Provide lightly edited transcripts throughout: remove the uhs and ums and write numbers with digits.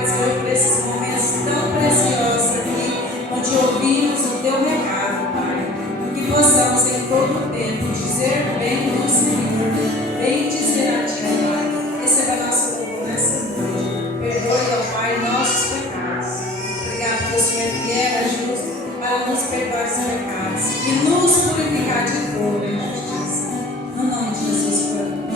obrigado, Senhor, por esses momentos tão preciosos aqui, onde ouvimos o teu recado, Pai. Que possamos em todo o tempo dizer bem do Senhor, bem dizer a ti, Pai. Receba a nossa louvor nessa noite. Perdoe, ó Pai, nossos pecados. Obrigado que o Senhor é fiel, justo, para nos perdoar os pecados e nos purificar de toda injustiça. No nome de Jesus, oramos.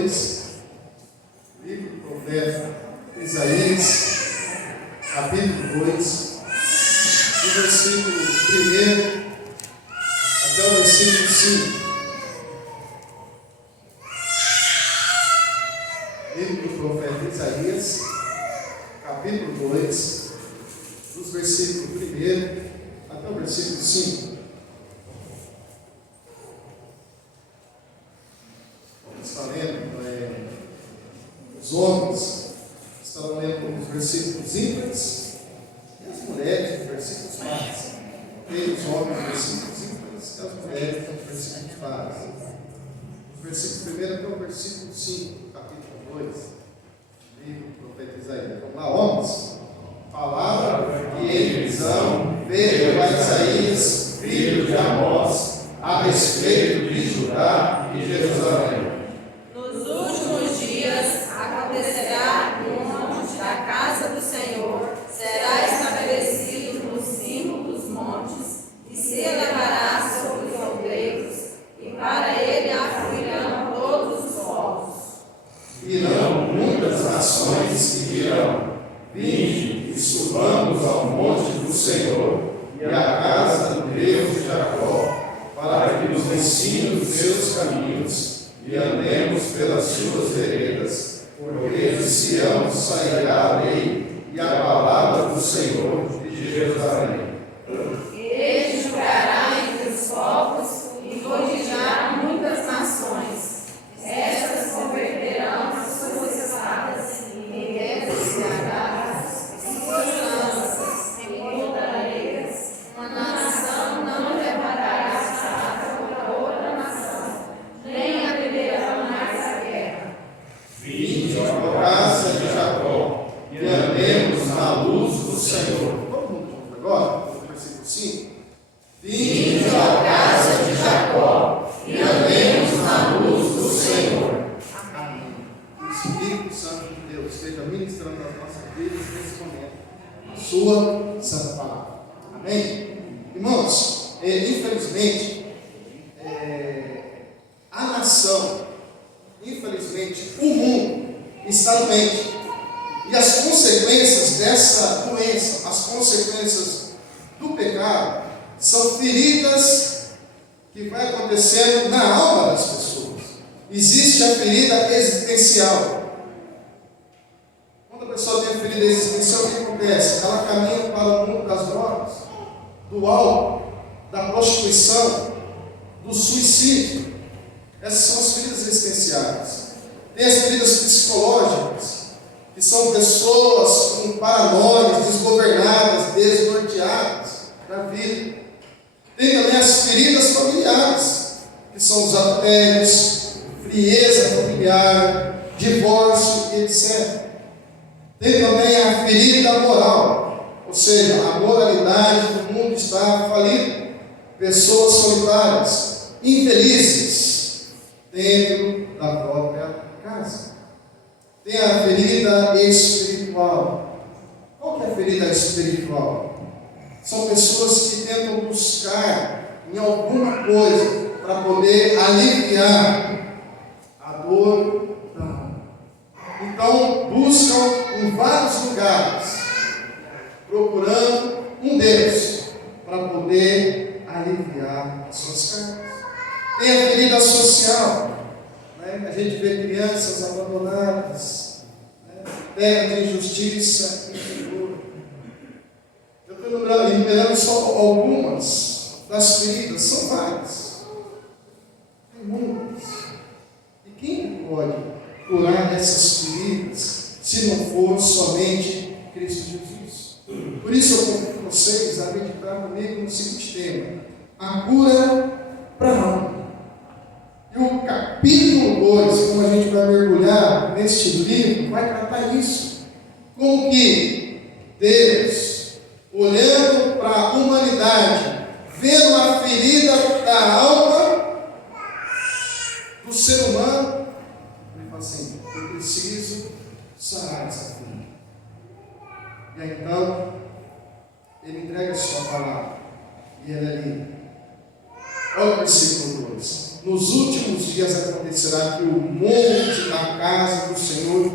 2, livro do profeta Isaías, capítulo 2, do versículo 1 até o versículo 5. Livro do profeta Isaías, capítulo 2, dos versículos 1 até o versículo 5. Está lendo, os homens estão lendo os versículos ímpares e as mulheres os versículos pares. Tem os homens os versículos ímpares e as mulheres os versículos pares. O versículo 1 até o versículo 5, capítulo 2, livro do profeta Isaías. Vamos lá, homens. Palavra que em visão veio a Isaías, filho de Amós, a respeito de Judá e Jerusalém. Nos últimos dias acontecerá que o monte da casa do Senhor será estabelecido no cimo dos montes e se elevará sobre os outeiros, e para ele afluirão todos os povos. Virão muitas nações e dirão: vinde e subamos ao monte do Senhor e à casa do Deus de Jacó, para que nos ensine os seus caminhos e andemos pelas suas veredas, porque de Sião sairá a lei e a palavra do Senhor de Jerusalém. Ele julgará entre os povos e corrigirá muitas nações. Estas converterão as suas espadas em guerras e aradas, e suas lanças em cortaleiras. Uma nação não levará a espada contra outra nação, nem abrirão mais a guerra. Vinde, ó casa de Jacó, e andemos na luz do Senhor. Todo mundo junto agora, no versículo 5. Vinde, ó casa de Jacó, e andemos na luz do Senhor. Amém. O Espírito Santo de Deus esteja ministrando nas nossas vidas nesse momento a sua santa palavra. Amém? Irmãos, infelizmente, a nação, infelizmente, o mundo está doente. E as consequências dessa doença, as consequências do pecado, são feridas que vai acontecendo na alma das pessoas. Existe a ferida existencial. Quando a pessoa tem a ferida existencial, o que acontece? Ela caminha para o mundo das drogas, do álcool, da prostituição, do suicídio. Essas são as feridas existenciais. Tem as feridas psicológicas, que são pessoas com paranoias, desgovernadas, desnorteadas da vida. Tem também as feridas familiares, que são os adultérios, frieza familiar, divórcio, etc. Tem também a ferida moral, ou seja, a moralidade do mundo está falida. Pessoas solitárias, infelizes, dentro da própria casa. Tem a ferida espiritual. Qual que é a ferida espiritual? São pessoas que tentam buscar em alguma coisa para poder aliviar a dor da alma. Então, buscam em vários lugares, procurando um Deus para poder aliviar as suas cargas. Tem a ferida social. A gente vê crianças abandonadas, terra de injustiça e dor. Eu estou enumerando só algumas das feridas, são várias. Tem muitas. E quem pode curar essas feridas se não for somente Cristo Jesus? Por isso eu convido vocês a meditar comigo no seguinte tema: a cura para a alma. E o capítulo 2, como a gente vai mergulhar neste livro, vai tratar isso. Como que Deus, olhando para a humanidade, vendo a ferida da alma do ser humano, ele fala assim: eu preciso sarar essa ferida. E aí então, ele entrega a sua palavra, e ela é linda. Olha o versículo 2. nos últimos dias acontecerá que o monte da casa do Senhor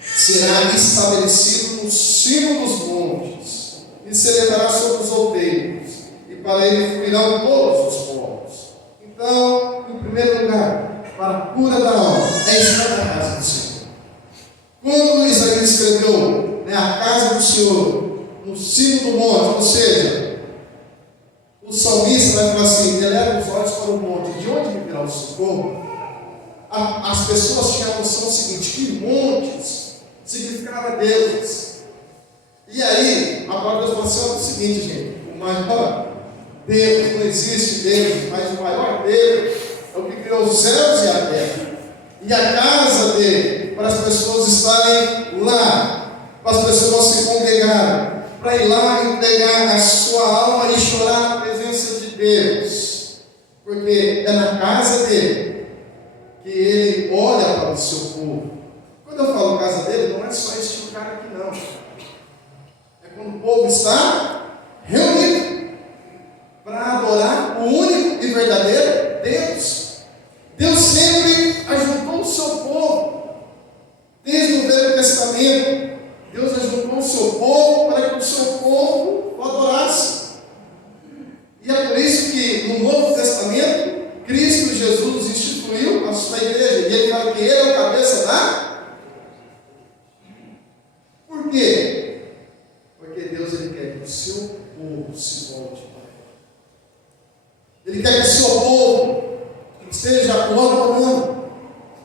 será estabelecido no cimo dos montes e se elevará sobre os outeiros, e para ele fluirão todos os povos. Então, em primeiro lugar, para a cura da alma, é estar na casa do Senhor. Quando Isaías escreveu, a casa do Senhor, no cimo do monte, ou seja, o salmista vai falar assim: eleva os olhos para o monte, de onde me virá o socorro? As pessoas tinham a noção seguinte, que montes significava deuses. E aí, a palavra de Deus fala assim: o seguinte, gente, o maior Deus, não existe Deus, mas o maior Deus é o que criou os céus e a terra. E a casa dele, para as pessoas estarem lá, para as pessoas se congregarem, para ir lá entregar a sua alma e chorar na presença de Deus, porque é na casa dele que ele olha para o seu povo. Quando eu falo casa dele, não é só este lugar aqui, não. É quando o povo está reunido para adorar o único e verdadeiro Deus. Deus sempre ajuntou o seu povo, desde o Velho Testamento. Deus ajuntou o seu povo para que o seu povo o adorasse. E é por isso que no Novo Testamento, Cristo Jesus instituiu a sua igreja. E ele fala que ele é o cabeça da. Por quê? Porque Deus ele quer que o seu povo se volte para ele. Ele quer que o seu povo esteja adorando.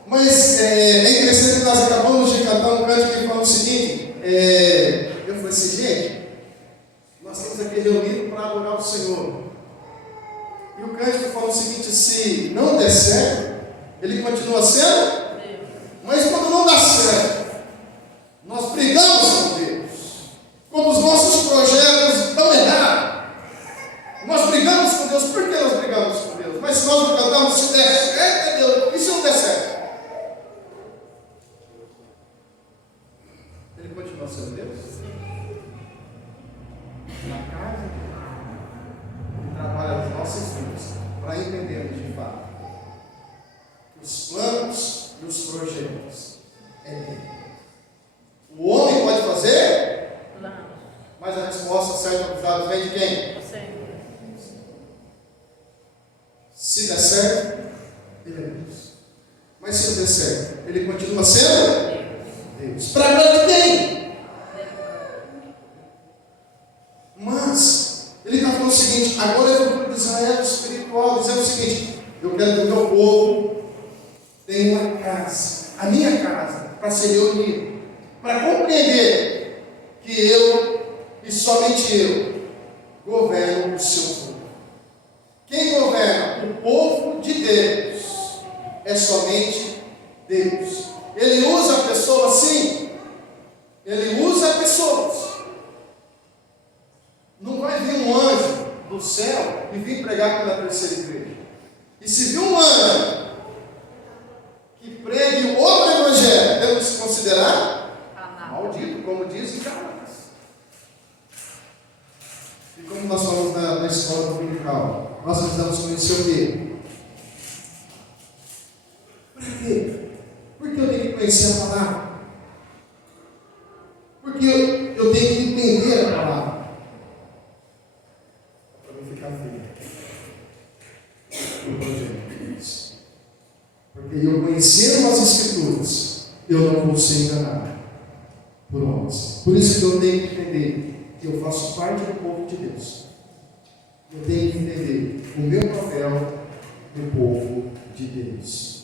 Mas é interessante que nós acabamos de cantar um canto que fala o seguinte: eu falei assim, gente, nós estamos aqui reunidos para adorar o Senhor. E o cântico fala o seguinte: se não der certo, ele continua sendo, mas quando não dá certo, nós brigamos com Deus. Quando os nossos projetos dão errado, nós brigamos com Deus. Por que nós brigamos com Deus? Mas se nós não cantamos, se der certo, é Deus. E se não der certo? Ele continua sendo Deus? Na casa ele trabalha as nossas vidas para entendermos de fato que os planos e os projetos é dele. O homem pode fazer, mas a resposta certa dos dados vem de quem? Se der certo, ele é Deus. Mas se não der certo, ele continua sendo Deus. Para glória de quem? Mas ele está falando o seguinte: agora é o povo de Israel espiritual, dizendo o seguinte: eu quero que o meu povo tenha uma casa, a minha casa, para se reunir, para compreender que eu e somente eu governo o seu povo. Quem governa o povo de Deus é somente Deus. Ele usa a pessoa sim, ele usa pessoas. Não vai vir um anjo do céu e vir pregar pela terceira igreja. E se vir um anjo que pregue outro evangelho, temos que considerar maldito, como diz em Gálatas. E como nós falamos na escola dominical, nós precisamos conhecer o quê? Para quê? Porque eu tenho que conhecer a palavra. Porque eu tenho que entender a palavra. Para não ficar feio. Porque eu conhecendo as Escrituras, eu não vou ser enganado por homens. Por isso que eu tenho que entender que eu faço parte do povo de Deus. Eu tenho que entender o meu papel no povo de Deus.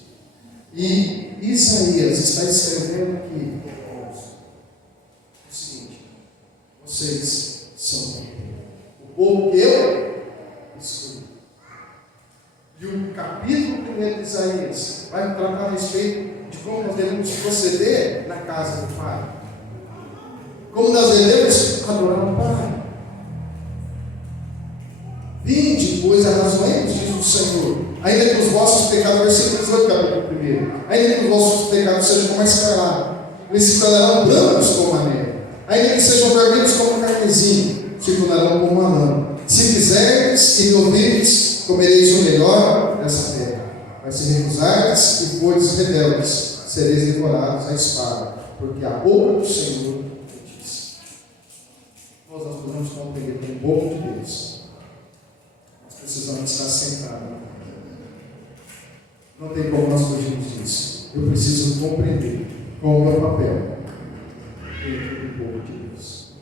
E Isaías está escrevendo aqui o seguinte: vocês são o povo que eu escolhi. E o capítulo 1 de Isaías vai tratar a respeito de como nós devemos proceder na casa do Pai. Como nós devemos adorar o Pai. Vinde, pois, arrazoemos, diz o Senhor, ainda que os vossos pecados, versículo 18, capítulo 1, ainda que os vossos pecados sejam como a escarlate, eles se tornarão brancos como a neve, ainda que sejam vermelhos como o carmesim, se tornarão como a lã. Se quiserdes e me ouvirdes, comereis o melhor dessa terra. Mas se recusardes e fordes rebeldes, sereis devorados à espada, porque a boca do Senhor diz. Nós podemos compreender que o povo de Deus, nós precisamos estar sentados. Não tem como nós fugirmos disso. Eu preciso compreender qual é o meu papel dentro do povo de Deus.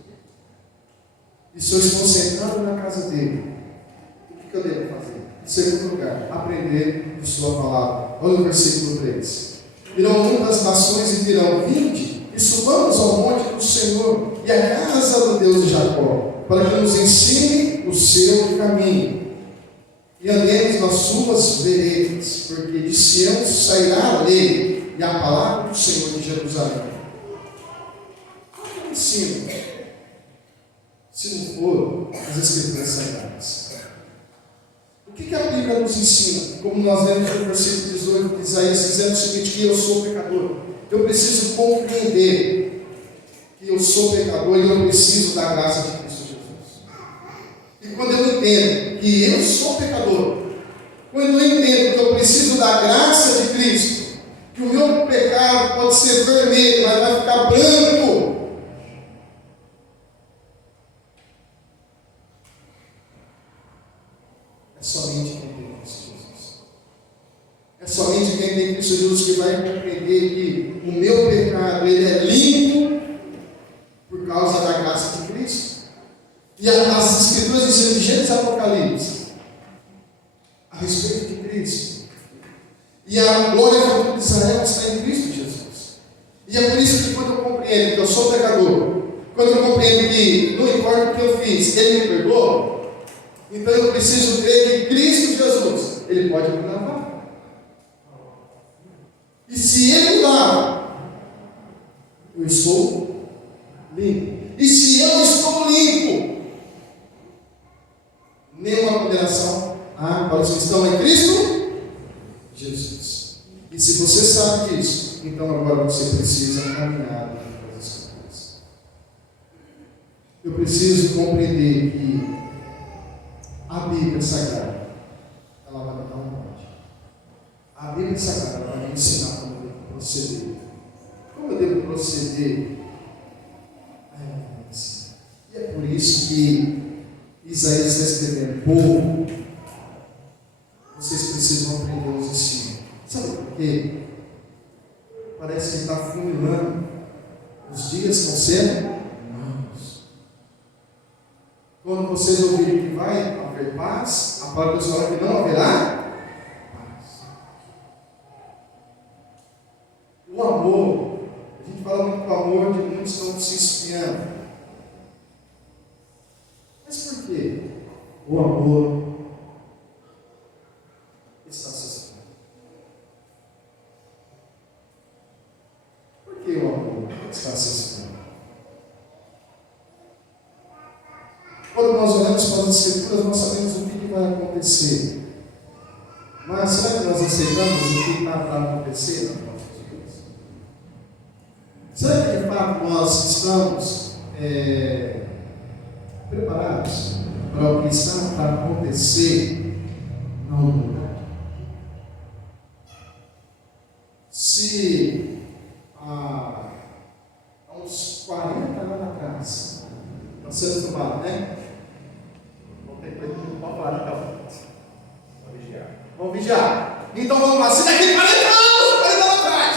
E se eu estou sentado na casa dele, o que eu devo fazer? Em segundo lugar, aprender de sua palavra. Olha o versículo 3. Virão muitas nações e dirão: vinde e subamos ao monte do Senhor e à casa do Deus de Jacó, para que nos ensine o seu caminho e andemos nas suas veredas, porque de Sião sairá a lei e a palavra do Senhor de Jerusalém. Como eu ensino se não for as Escrituras Sagradas? O que a Bíblia nos ensina? Como nós lemos no versículo 18 de Isaías, dizendo o seguinte: que eu sou pecador. Eu preciso compreender que eu sou pecador e eu preciso da graça de Cristo Jesus. E quando eu entendo que eu sou pecador, quando eu entendo que eu preciso da graça de Cristo, que o meu pecado pode ser vermelho, mas vai ficar branco, é somente quem tem Cristo Jesus. É somente quem tem Cristo Jesus que vai compreender que o meu pecado ele é limpo por causa da graça de Cristo. E as Escrituras dizem em Gênesis e Apocalipse a respeito de Cristo. E a glória do de Israel está em Cristo Jesus. E é por isso que quando eu compreendo que eu sou pecador, quando eu compreendo que não importa o que eu fiz, Ele me perdoa, então eu preciso crer que Cristo Jesus, Ele pode me lavar. E se Ele me lava, eu estou limpo. E se eu estou limpo, nenhuma condenação há para os que estão em Cristo Jesus. E se você sabe disso, então agora você precisa caminhar nas Escrituras. Eu preciso compreender que a Bíblia Sagrada, ela vai me dar um norte. A Bíblia Sagrada vai me ensinar como eu devo proceder. Como eu devo proceder? E é por isso que Isaías está escrevendo: povo, vocês precisam aprender os ensinos. Sabe por quê? Parece que está funilando. Os dias estão sendo maus. Quando vocês ouvirem que vai haver paz, a palavra de Deus fala que não haverá paz. O amor, a gente fala muito do amor, de muitos estão se esfriando. Mas por quê? O amor está se esfriando. Por que o amor está se esfriando? Quando nós olhamos para as Escrituras, nós sabemos o que vai acontecer. Mas será que nós aceitamos o que está para acontecer nas nossas vidas? Será que de fato nós estamos preparados para o que está para acontecer na humanidade? Se há uns 40 anos atrás, nós somos tomados, né? Vamos ter coisa que não falar, então. Vamos vigiar. Vamos vigiar. Então vamos lá. Se daqui 40 anos atrás,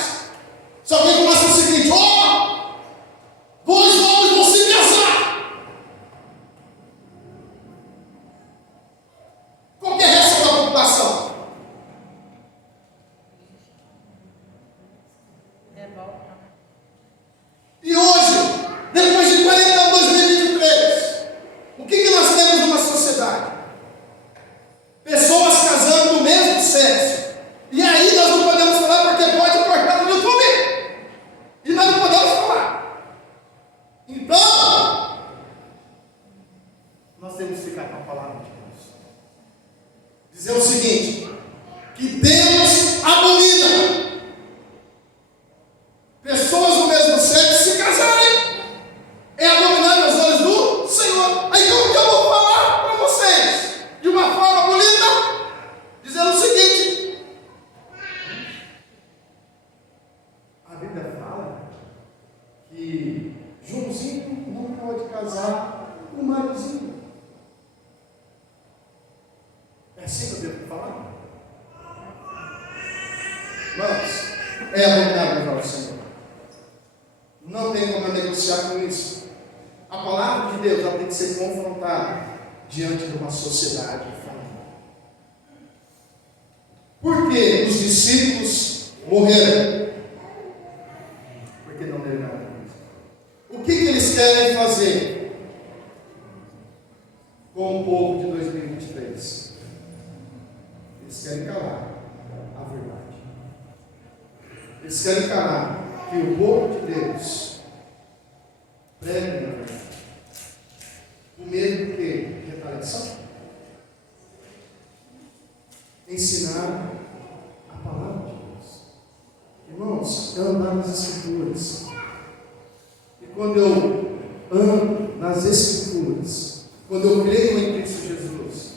se alguém começa o seguinte: dois homens vão se casar. Qual que é a reação da população? E hoje, depois de 40 anos, 2023, o que nós temos numa sociedade? Pessoas casando do mesmo sexo. E aí nós não podemos falar porque pode cortar no YouTube. E nós não podemos falar. Então, nós temos que ficar com a palavra de Deus. Dizer o seguinte: que Deus abomina pessoas do mesmo sexo se casarem. É abominável aos olhos do Senhor. Aí como que eu vou falar para vocês de uma forma bonita? Dizendo o seguinte: Joãozinho não pode casar com Mariozinho. É assim que eu devo falar? Irmãos, é abominável para o Senhor. Não tem como eu negociar com isso. A palavra de Deus ela tem que ser confrontada diante de uma sociedade falida. Por que os discípulos morreram? Porque não negaram Cristo. O que eles querem fazer com o povo de 2023? Eles querem calar a verdade. Eles querem calar que o povo de Deus pregue a verdade. O medo do que? Retaliação? Ensinar a palavra de Deus. Irmãos, eu andar nas Escrituras. E quando eu ando nas Escrituras, quando eu creio em Cristo Jesus,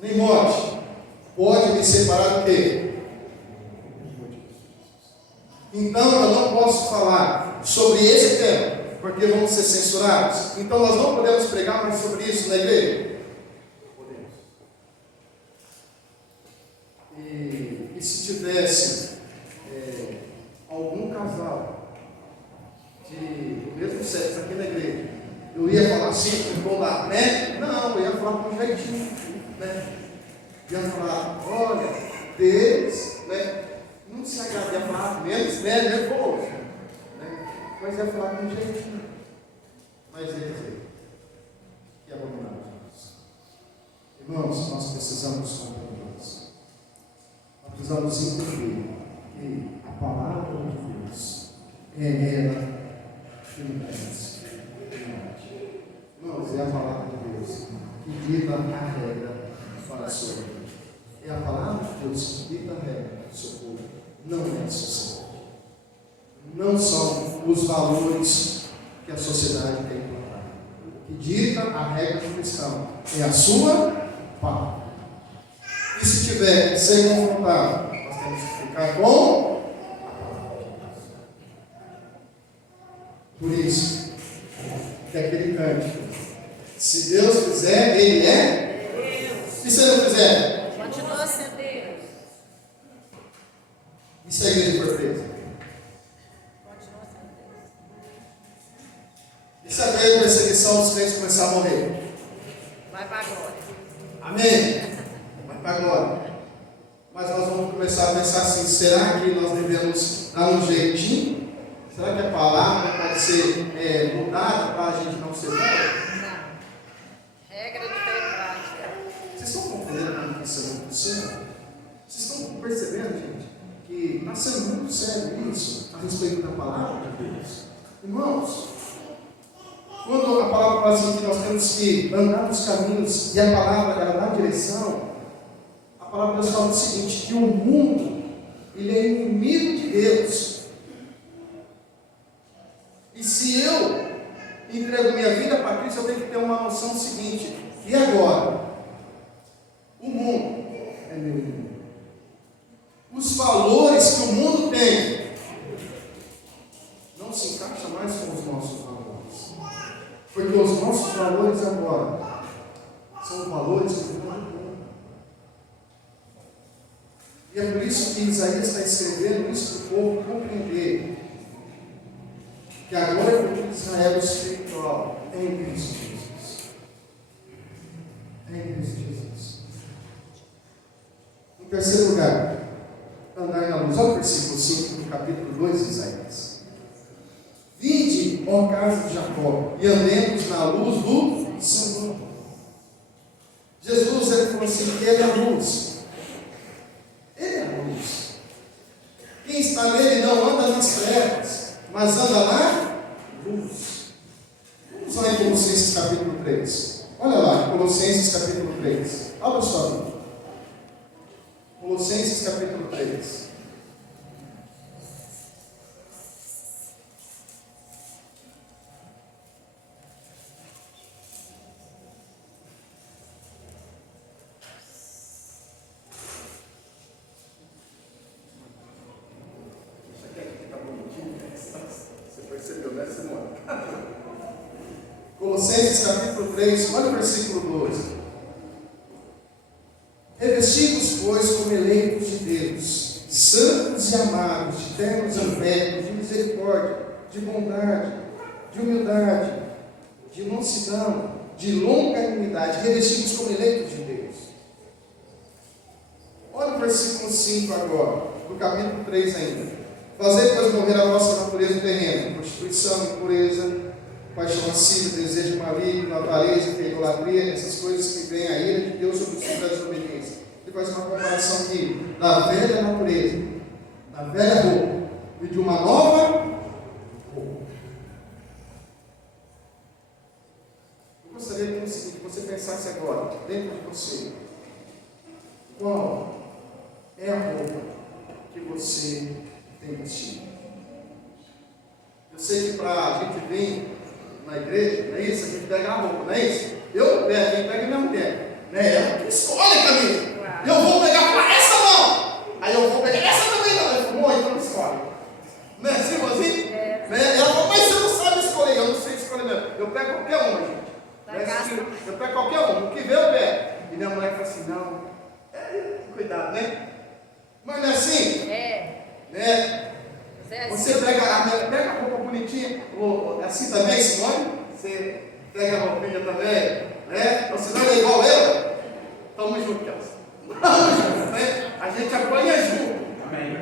nem morte pode me separar do quê? Então eu não posso falar sobre esse tema, porque vamos ser censurados. Então nós não podemos pregar mais sobre isso na igreja? Podemos. E se tivesse algum casal do mesmo sexo aqui na igreja, eu ia falar assim, vou lá, né? Não, eu ia falar com um jeitinho, né? Ia falar, olha, Deus, né? Não se agrada, ia falar menos, né? Nervoso, né? Mas ia falar com um jeitinho. Mas ia dizer que é abominável. Irmãos, nós precisamos compreender isso. Nós precisamos entender que a palavra de Deus é ela que nos dá. Irmãos, é a palavra de Deus que dita a regra para a sua vida. É a palavra de Deus que dita a regra para o seu povo. Não é a sociedade. Não são os valores que a sociedade quer implantar. O que dita a regra do cristão é a sua palavra. E se tiver que ser confrontado, nós temos que ficar com a palavra de Deus. Por isso, que aquele cântico, se Deus fizer, Ele é Deus. E se Ele não fizer? Continua sendo Deus. E se a igreja for presa? Continua sendo Deus. E se a grande perseguição dos crentes começar a morrer? Vai para a glória. Amém? Vai para a glória. Mas nós vamos começar a pensar assim: será que nós devemos dar um jeitinho? Será que a palavra pode ser mudada para a gente não ser bom? Não. Regra de verdade. Vocês estão compreendendo como isso é muito sério? Vocês estão percebendo, gente, que está sendo muito sério isso a respeito da palavra de Deus? Irmãos, quando a palavra fala assim que nós temos que andar nos caminhos e a palavra ela dá direção, a palavra de Deus fala o seguinte: que o mundo ele é inimigo de Deus. E se eu entrego minha vida para Cristo, eu tenho que ter uma noção seguinte: e agora? O mundo é meu inimigo. Os valores que o mundo tem não se encaixam mais com os nossos valores. Porque os nossos valores agora são valores que vêm do mundo. E é por isso que Isaías está escrevendo isso para o povo compreender que a glória de Israel espiritual é em Cristo Jesus. É em Cristo Jesus. Em terceiro lugar, andar na luz. Olha o versículo 5 do capítulo 2 de Isaías. Vinde, ó casa de Jacó, e andemos na luz do Senhor. Jesus ele falou assim: Ele é a luz. Ele é a luz. Quem está nele não anda nas trevas, mas anda na luz. Vamos lá em Colossenses capítulo 3. Olha lá, Colossenses capítulo 3. Abra sua Bíblia. Colossenses capítulo 3. Você percebeu, né, Simone? Colossenses capítulo 3, olha o versículo 12. Revestidos, pois, como eleitos de Deus, santos e amados, de ternos afetos, de misericórdia, de bondade, de humildade, de mansidão, de longanimidade, revestidos como eleitos de Deus. Olha o versículo 5 agora, do capítulo 3 ainda. Fazei, pois, morrer a vossa natureza terrena, prostituição, impureza, paixão lascívia, desejo maligno, avareza, idolatria, essas coisas que vêm a ira de Deus sobre os filhos da desobediência. Ele faz uma comparação aqui da velha natureza, da velha roupa, e de uma nova roupa. Eu gostaria que você pensasse agora, dentro de você, qual é a roupa que você tem vestido? Eu sei que para a gente vir na igreja, não é isso? A gente pega a roupa, não é isso? Eu pego, quem pega minha mulher, né? Ela que escolhe a camisa. Eu vou pegar para essa não, aí eu vou pegar essa também não. Eu falo, então escolhe. Não é assim, assim? É. Né? Ela fala, mas você não sabe escolher. Eu não sei escolher mesmo. Eu pego qualquer uma, gente. Eu pego qualquer uma. O que vê, eu pego. E minha mulher fala assim, não. Cuidado, né? Mas não é assim? É. Né? Você pega a roupa bonitinha, assim também, Simone? Você pega a roupinha também, né? Você não é igual eu? Tamo junto, Kelson. Né? A gente apanha junto. Amém.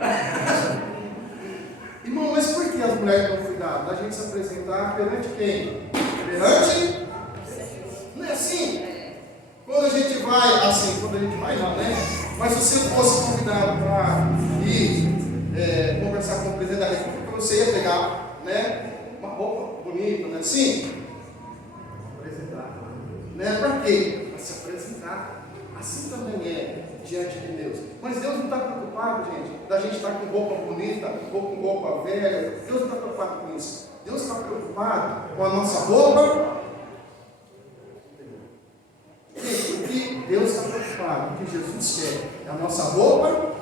Irmão, mas por que as mulheres dão cuidado? Da gente se apresentar perante quem? Perante? Não é assim? Quando a gente vai, assim, quando a gente vai não, né? Mas se você fosse convidado para ir conversar com o presidente da República, você ia pegar, né, uma roupa bonita, né? Assim? Apresentar. Né? Para quê? Para se apresentar. Assim também é diante de Deus. Mas Deus não está preocupado, gente, da gente estar com roupa bonita ou com roupa velha. Deus não está preocupado com isso. Deus está preocupado com a nossa roupa. O que Deus está preocupado, o que Jesus quer, é a nossa roupa.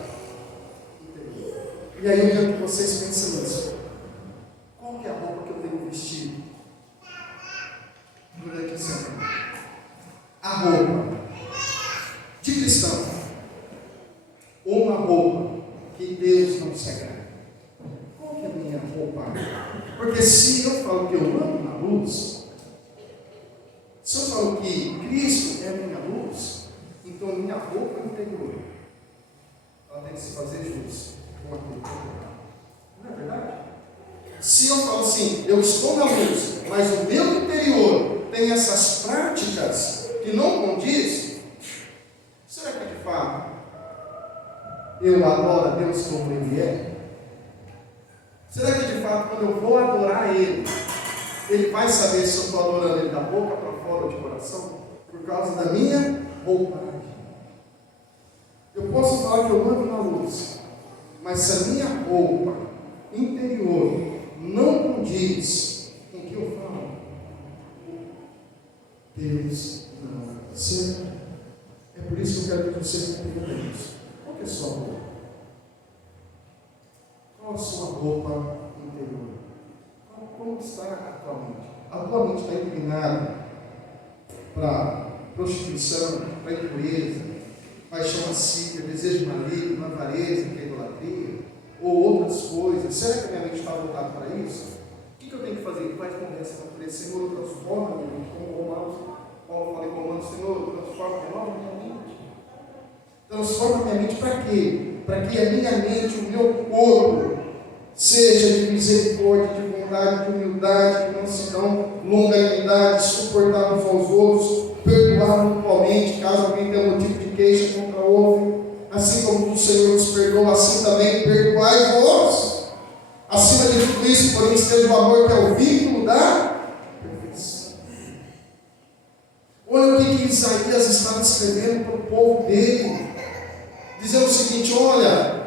E aí eu quero que vocês pensem nisso. Qual que é a roupa que eu tenho vestido durante a semana? A roupa de cristão ou uma roupa que Deus não se agrada? Qual que é a minha roupa? Porque se eu falo que eu ando na luz, se eu falo que Cristo é a minha luz, então minha roupa interior, ela tem que se fazer jus com aquilo que eu tenho. Não é verdade? Se eu falo assim, eu estou na luz, mas o meu interior tem essas práticas que não condiz, será que de fato eu adoro a Deus como Ele é? Será que de fato quando eu vou adorar Ele, Ele vai saber se eu estou adorando Ele da boca para fora ou de coração? Por causa da minha roupa. Eu posso falar que eu ando na luz, mas se a minha roupa interior não condiz com o que eu falo, Deus não serve. É por isso que eu quero que você compreenda isso. Qual que é a sua roupa? Qual a sua roupa interior? Como está atualmente? Atualmente está inclinado para prostituição, para impureza, paixão lascívia, desejo maligno, avareza, que é idolatria, ou outras coisas. Será que a minha mente está voltada para isso? O que eu tenho que fazer? Faz com essa natureza, Senhor, transforma-me, como Romanos, Paulo fala em Romanos, Senhor, transforma minha mente. Transforma minha mente para quê? Para que a minha mente, o meu corpo, seja de misericórdia, de bondade, de humildade, de mansidão, longanimidade, suportar uns aos outros, perdoar mutuamente, caso alguém tenha motivo de queixa contra outro. Assim como o Senhor nos perdoa, assim também perdoai-vos. Acima de tudo isso, porém, esteja o amor, que é o vínculo da perfeição. Olha o que Isaías estava escrevendo para o povo dele, dizendo o seguinte: olha,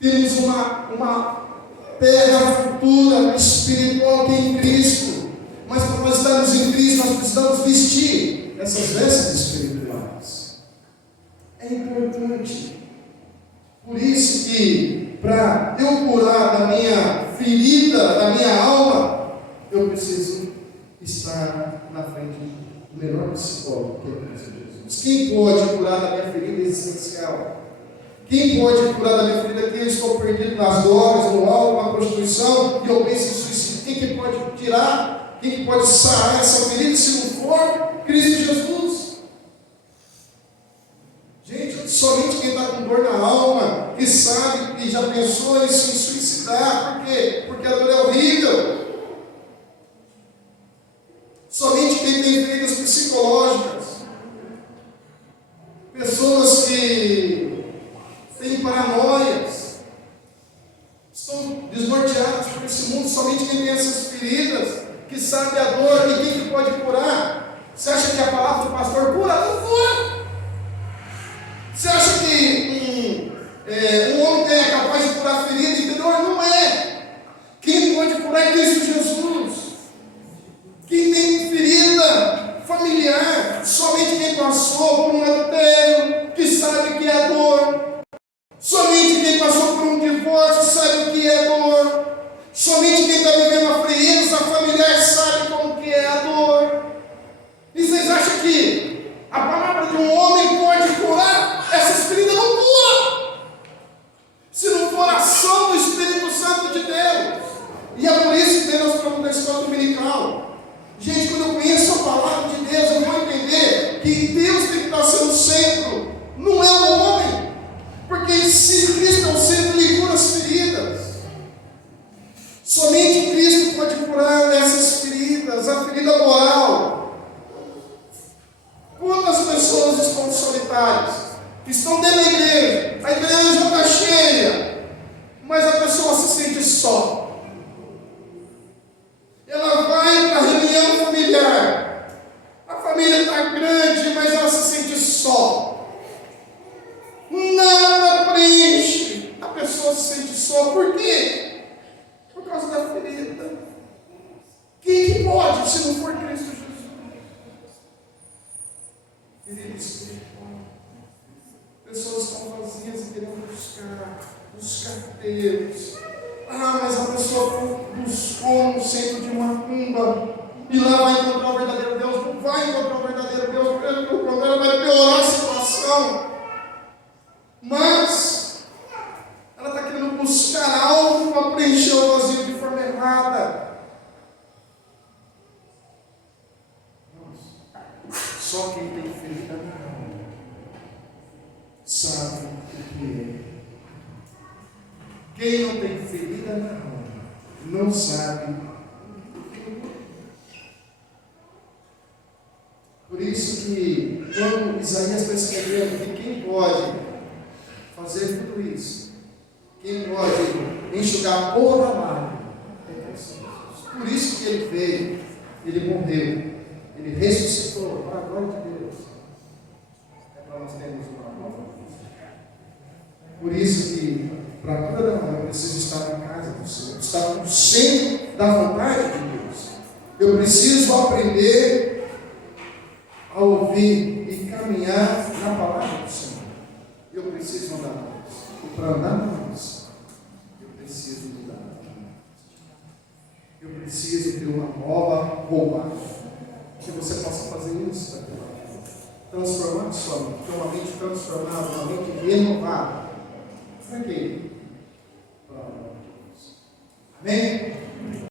temos uma terra futura, espiritual, que é em Cristo, mas para nós estarmos em Cristo, nós precisamos vestir essas vestes espirituais. É importante. Por isso que, para eu curar da minha ferida, da minha alma, eu preciso está na frente do melhor psicólogo, que é Cristo Jesus. Quem pode curar da minha ferida existencial? Quem pode curar da minha ferida que eu estou perdido nas drogas, no álcool, na prostituição, e eu penso em suicídio? Quem que pode tirar? Quem que pode sarar essa ferida se não for Cristo Jesus? Gente, somente quem está com dor na alma, que sabe, que já pensou em se suicidar. Por quê? Porque a dor é horrível. Somente quem tem feridas psicológicas, pessoas que têm paranoias, estão desnorteadas por esse mundo. Somente quem tem essas feridas, que sabe a dor, e quem que pode curar? Você acha que a palavra do pastor cura? Não cura. Você acha que um homem é capaz de curar a ferida e dor? Não é. Quem pode curar é Cristo Jesus. Quem tem ferida familiar, somente quem passou por um adultério, que sabe o que é dor. Somente quem passou por um divórcio sabe o que é dor. Somente quem está vivendo a frieza familiar sabe como que é a dor. E vocês acham que a palavra de um homem pode curar essas feridas? Não cura, se não for a ação do Espírito Santo de Deus. E é por isso que nós estamos na escola dominical. Gente, quando eu conheço a palavra de Deus, eu vou entender que Deus tem que estar sendo o centro, não é o homem. Porque se Cristo é o centro, Ele cura as feridas. Somente Cristo pode curar essas feridas, a ferida moral. Quantas pessoas estão solitárias, estão dentro da igreja, a igreja está cheia, mas a pessoa se sente só. Ela vai para a reunião familiar, a família está grande, mas ela se sente só. Nada preenche, a pessoa se sente só. Por quê? Por causa da ferida. Quem que pode, se não for Cristo Jesus? Ferida espiritual. Pessoas estão vazias e querendo buscar Deus. Mas a pessoa buscou no centro de uma tumba e lá vai encontrar o verdadeiro Deus. Não vai encontrar o verdadeiro Deus, porque o problema vai piorar a situação. Mas ela está querendo buscar algo para preencher o vazio de forma errada. Só quem tem ferida na alma sabe o que é. Quem não tem ferida na alma não sabe o que é. Por isso que quando Isaías está escrevendo que quem pode fazer tudo isso, quem pode enxugar toda a lágrima, é Cristo Jesus. Por isso que Ele veio, Ele morreu, Ele ressuscitou para a glória de Deus. É para nós termos uma nova vida. Por isso que para toda a eu preciso estar na casa do Senhor, estar no centro da vontade de Deus. Eu preciso aprender a ouvir e caminhar na palavra do Senhor. Eu preciso andar na luz. E para andar na luz, eu preciso mudar. Eu preciso ter uma nova roupagem. Que você possa fazer isso daquela vida. Transformar a sua mente. Ter uma mente transformada, uma mente renovada. Para quê? Amém?